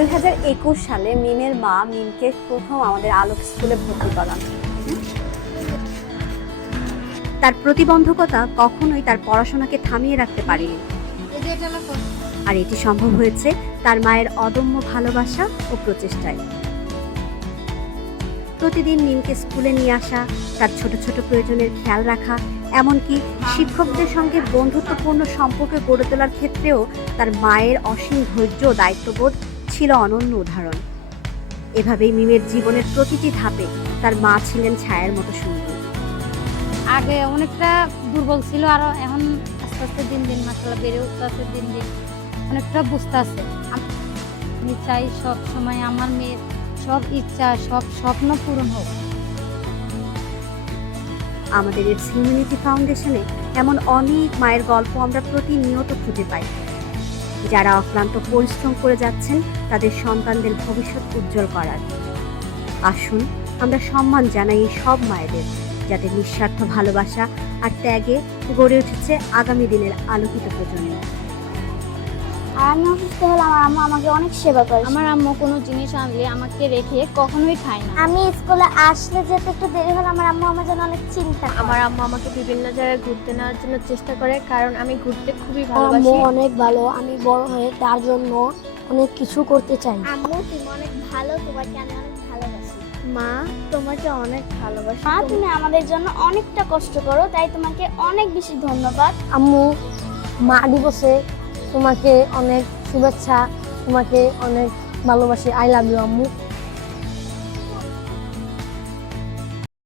দুই সালে মিমের মা মিমকে প্রথম আমাদের আলোক স্কুলে ভর্তি করান। তার প্রতিবন্ধকতা কখনোই তার পড়াশোনাকে থামিয়ে রাখতে পারেনি। আর এটি সম্ভব হয়েছে তার মায়ের অদম্য ভালোবাসা ও প্রচেষ্টায়। প্রতিদিন মিমকে স্কুলে নিয়ে আসা, তার ছোট ছোট প্রয়োজনের খেয়াল রাখা, এমনকি শিক্ষকদের সঙ্গে বন্ধুত্বপূর্ণ সম্পর্ক গড়ে তোলার ক্ষেত্রেও তার মায়ের অসীম ধৈর্য দায়িত্ববোধ ছিল অনন্য উদাহরণ। এভাবেই মিমের জীবনের প্রতিটি ধাপে তার মা ছিলেন ছায়ার মতো সুন্দর। আগে অনেকটা দুর্বল ছিল আর এখন আস্তে আস্তে দিন দিন মাসালা বেড়ে উঠতে আছে দিন দিন অনেকটা বুঝতে আছে। আমি চাই সব সময় আমার মেয়ের সব ইচ্ছা সব স্বপ্ন পূরণ হোক। আমাদের ইটস হিউম্যানিটি ফাউন্ডেশনে এমন অনেক মায়ের গল্প আমরা প্রতিনিয়ত খুঁজে পাই। যারা অক্লান্ত পরিশ্রম করে যাচ্ছেন, তাদের সন্তানদের ভবিষ্যৎ উজ্জ্বল করার। আসুন, আমরা সম্মান জানাই সব মায়েদের, যাতে নিঃস্বার্থ ভালোবাসা আর ত্যাগে গড়ে উঠেছে আগামী দিনের আলোকিত প্রজন্ম। আমি অসুস্থ হলে আমার আম্মা আমাকে অনেক সেবা করে। আমার আম্মু কোনো জিনিস আনলে আমাকে রেখে কখনোই খায় না। আমি স্কুলে আসলে যেতে একটু দেরি হলে আমার আম্মু আমার জন্য অনেক চিন্তা আমার আম্মু আমাকে বিভিন্ন জায়গায় ঘুরতে নেওয়ার জন্য চেষ্টা করে কারণ আমি ঘুরতে খুবই আম্মু ভালোবাসি। অনেক ভালো আমি বড় হয়ে তার জন্য অনেক কিছু করতে চাই। আম্মু তুমি অনেক ভালো তোমাকে আমি অনেক ভালোবাসি। মা তোমাকে অনেক ভালোবাসি। মা তুমি আমাদের জন্য অনেকটা কষ্ট করো তাই তোমাকে অনেক বেশি ধন্যবাদ। আম্মু মা দিবসে তোমাকে অনেক শুভেচ্ছা তোমাকে অনেক ভালোবাসি। আই লাভ ইউ আম্মু।